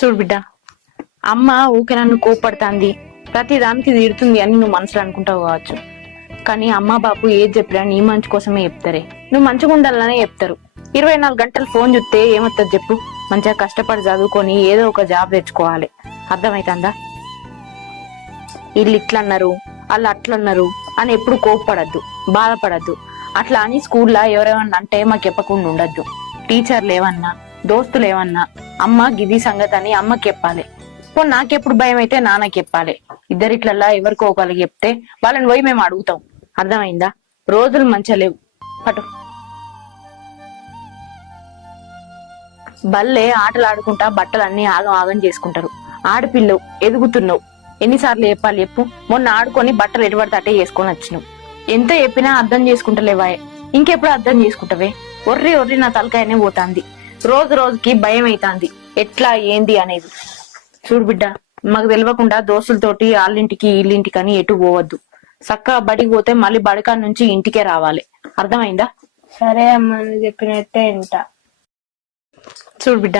చూడు బిడ్డ, అమ్మ ఊకే నన్ను కోపడుతుంది, ప్రతి దానికి తీరుతుంది అని నువ్వు మనసులో అనుకుంటావు కావచ్చు. కానీ అమ్మ బాపు ఏది చెప్పినా నీ మంచి కోసమే చెప్తారే. నువ్వు మంచిగా ఉండాలనే చెప్తారు. 24 గంటలు ఫోన్ చూస్తే ఏమవుతుంది చెప్పు? మంచిగా కష్టపడి చదువుకొని ఏదో ఒక జాబ్ తెచ్చుకోవాలి. అర్థమైతుందా? వీళ్ళు ఇట్లన్నారు, వాళ్ళు అట్లన్నారు అని ఎప్పుడు కోపపడద్దు, బాధపడద్దు. అట్లా అని స్కూల్లో ఎవరేమన్నా అంటే మాకు చెప్పకుండా ఉండద్దు. టీచర్లు ఏమన్నా, దోస్తులు ఏమన్నా, అమ్మ గిది సంగతి అని అమ్మకి చెప్పాలి. పో నాకెప్పుడు భయం అయితే నాన్నకి చెప్పాలి. ఇద్దరిట్లల్లా ఎవరికో ఒకరికి చెప్తే వాళ్ళని పోయి మేము అడుగుతాం. అర్థమైందా? రోజులు మంచిగా లేవు. పటు బల్లే ఆటలు ఆడుకుంటా బట్టలన్నీ ఆగం ఆగం చేసుకుంటారు. ఆడపిల్లవు, ఎదుగుతున్నావు. ఎన్నిసార్లు చెప్పాలి చెప్పు? మొన్న ఆడుకొని బట్టలు ఎటుబడితే అట్టే చేసుకొని వచ్చినావు. ఎంత చెప్పినా అర్థం చేసుకుంటలేవాయే. ఇంకెప్పుడు అర్థం చేసుకుంటావే? ఒర్రి ఒర్రి నా తలకాయనే పోతాంది. రోజు రోజుకి భయం అవుతాంది ఎట్లా ఏంది అనేది. చూడు బిడ్డ, మాకు తెలియకుండా దోస్తులతోటి వాళ్ళింటికి వీళ్ళింటికి అని ఎటు పోవద్దు. చక్కగా బడికి పోతే మళ్ళీ బడికా నుంచి ఇంటికే రావాలి. అర్థమైందా? సరే అమ్మ, నువ్వు చెప్పినట్టే వింటా. చూడు బిడ్డ,